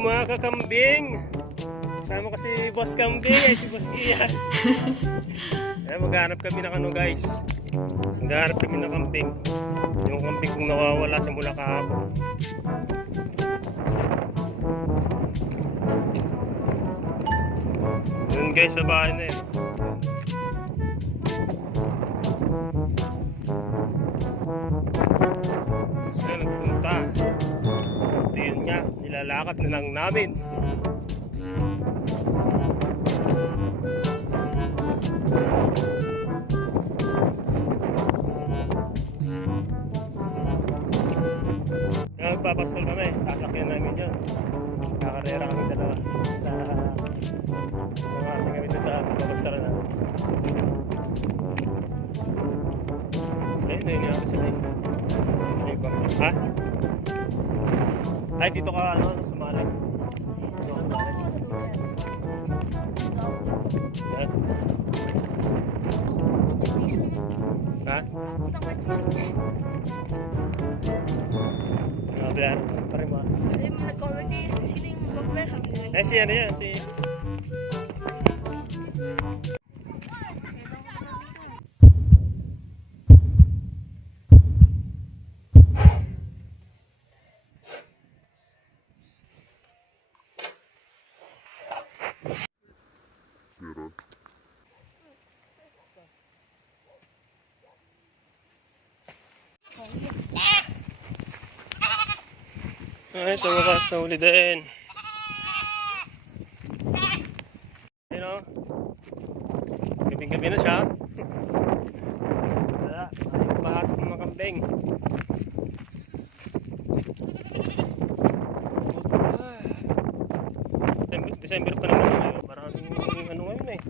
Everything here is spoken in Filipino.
Hello mga kakambing! Kasama ko si Boss Kambing, ay si Boss Ian. Maghanap kami ng ano guys. Maghanap kami ng kambing. Yung kambing kong nawawala sa mula kahapon. Yun guys sa bahay na yun. Sila nagpunta. Yun nga, nilalakad na lang namin. Magpapastol kami, sasakyan namin yun. Kakarera kami dalawa sa kami doon sa papastaran namin. Ayun nga ako sila eh. Ha? Ay, dito ka ano, sumali. Dito ka sumali. Yan. Ha? Nakabihan pa rin ba? Sino yung bagwer? Eh, si ano yan? Si... Ay, sa wakas na uli din. Ayun o. Gabing-gabi na siya. Wala, ayun lahat ng mga kambing. December pa naman yun. Maraming ano ngayon eh.